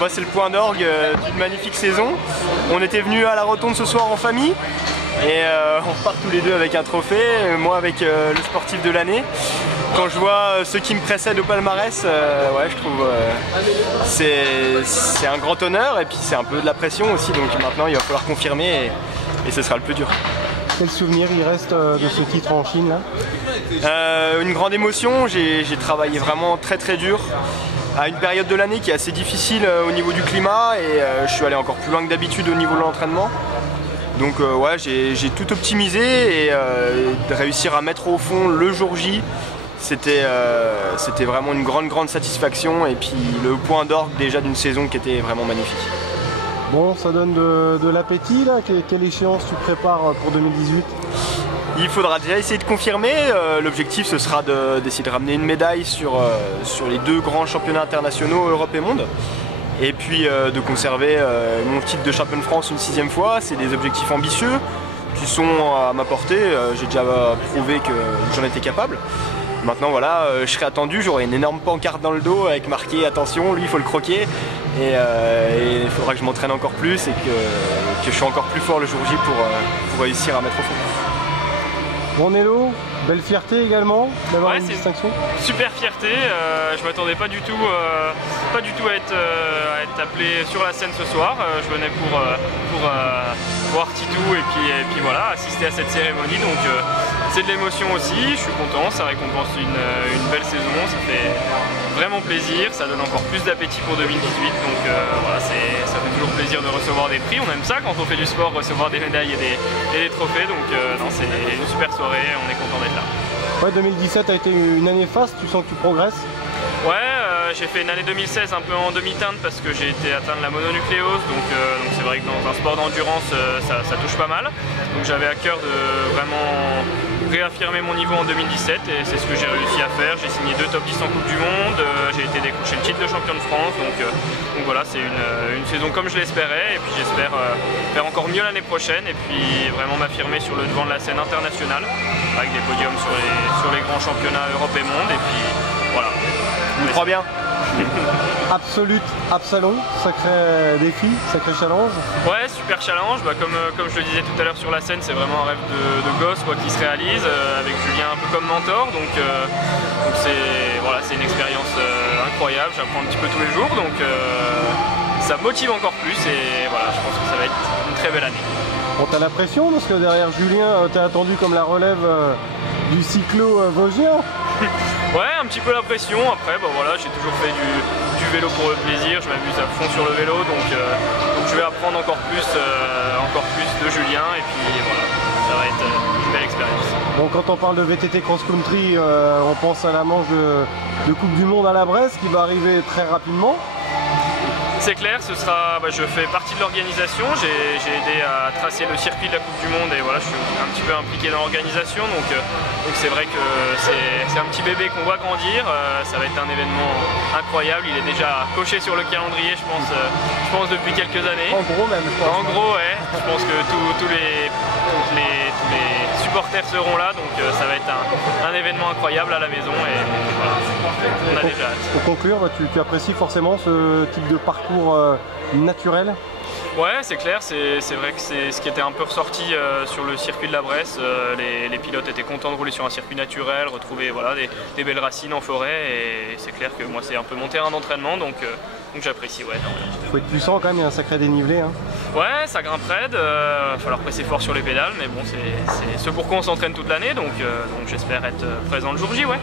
Ouais, c'est le point d'orgue d'une magnifique saison. On était venus à la Rotonde ce soir en famille et on repart tous les deux avec un trophée, moi avec le sportif de l'année. Quand je vois ceux qui me précèdent au palmarès, ouais, je trouve c'est un grand honneur et puis c'est un peu de la pression aussi, donc maintenant il va falloir confirmer et ce sera le plus dur. Quel souvenir il reste de ce titre en Chine là? Une grande émotion, j'ai travaillé vraiment très dur à une période de l'année qui est assez difficile au niveau du climat et je suis allé encore plus loin que d'habitude au niveau de l'entraînement. Donc ouais, j'ai tout optimisé et de réussir à mettre au fond le jour J, c'était vraiment une grande satisfaction et puis le point d'orgue déjà d'une saison qui était vraiment magnifique. Bon, ça donne de l'appétit là. Quelle échéance tu prépares pour 2018? Il faudra déjà essayer de confirmer. L'objectif ce sera d'essayer de ramener une médaille sur les 2 grands championnats internationaux Europe et Monde. Et puis de conserver mon titre de champion de France une 6e fois. C'est des objectifs ambitieux qui sont à ma portée. J'ai déjà prouvé que j'en étais capable. Maintenant voilà, je serai attendu, j'aurai une énorme pancarte dans le dos avec marqué attention, lui il faut le croquer et il faudra que je m'entraîne encore plus et que je sois encore plus fort le jour J pour réussir à mettre au fond. Bon Nello, belle fierté également d'avoir une distinction. Super fierté, je m'attendais pas du tout à être appelé sur la scène ce soir. Je venais pour voir Titou et puis voilà, assister à cette cérémonie. Donc c'est de l'émotion aussi, je suis content, ça récompense une belle saison, ça fait vraiment plaisir, ça donne encore plus d'appétit pour 2018. Donc voilà, ça fait toujours plaisir de recevoir des prix. On aime ça quand on fait du sport, recevoir des médailles et des trophées. Donc non, c'est une super soirée, on est content d'être là. Ouais, 2017 a été une année faste, tu sens que tu progresses? Ouais, j'ai fait une année 2016 un peu en demi-teinte parce que j'ai été atteint de la mononucléose, donc c'est vrai que dans un sport d'endurance ça touche pas mal. Donc j'avais à cœur de vraiment réaffirmer mon niveau en 2017 et c'est ce que j'ai réussi à faire. J'ai signé 2 top 10 en Coupe du Monde, j'ai été décroché le titre de champion de France, donc voilà, c'est une saison comme je l'espérais et puis j'espère faire encore mieux l'année prochaine et puis vraiment m'affirmer sur le devant de la scène internationale avec des podiums sur les grands championnats Europe et Monde et puis voilà. Je me crois bien. Absolute Absalon, sacré défi, sacré challenge. Ouais, super challenge, comme je le disais tout à l'heure sur la scène, c'est vraiment un rêve de gosse qui se réalise, avec Julien un peu comme mentor, donc c'est une expérience incroyable, j'apprends un petit peu tous les jours, donc ça motive encore plus et voilà, je pense que ça va être une très belle année. Bon, t'as la pression parce que derrière Julien, t'es attendu comme la relève du cyclo vosgien. Ouais, un petit peu la pression. Après, voilà, j'ai toujours fait du vélo pour le plaisir. Je m'amuse à fond sur le vélo, donc je vais apprendre encore plus de Julien. Et puis voilà, ça va être une belle expérience. Bon, quand on parle de VTT Cross Country, on pense à la manche de Coupe du Monde à la Bresse qui va arriver très rapidement. C'est clair, je fais partie de l'organisation, j'ai aidé à tracer le circuit de la Coupe du Monde et voilà, je suis un petit peu impliqué dans l'organisation, donc c'est vrai que c'est un petit bébé qu'on voit grandir, ça va être un événement incroyable, il est déjà coché sur le calendrier je pense depuis quelques années. En gros même je pense. En gros ouais, je pense que tous les supporters seront là, donc ça va être un événement incroyable à la maison et voilà, on a déjà hâte. Pour conclure, tu apprécies forcément ce type de parcours naturel? Ouais, c'est clair, c'est vrai que c'est ce qui était un peu ressorti sur le circuit de la Bresse. Les pilotes étaient contents de rouler sur un circuit naturel, retrouver voilà, des belles racines en forêt et c'est clair que moi c'est un peu mon terrain d'entraînement donc j'apprécie. Ouais, faut être puissant quand même, il y a un sacré dénivelé. Hein. Ouais, ça grimpe raide, il va falloir presser fort sur les pédales mais bon c'est ce pour quoi on s'entraîne toute l'année donc j'espère être présent le jour J. Ouais.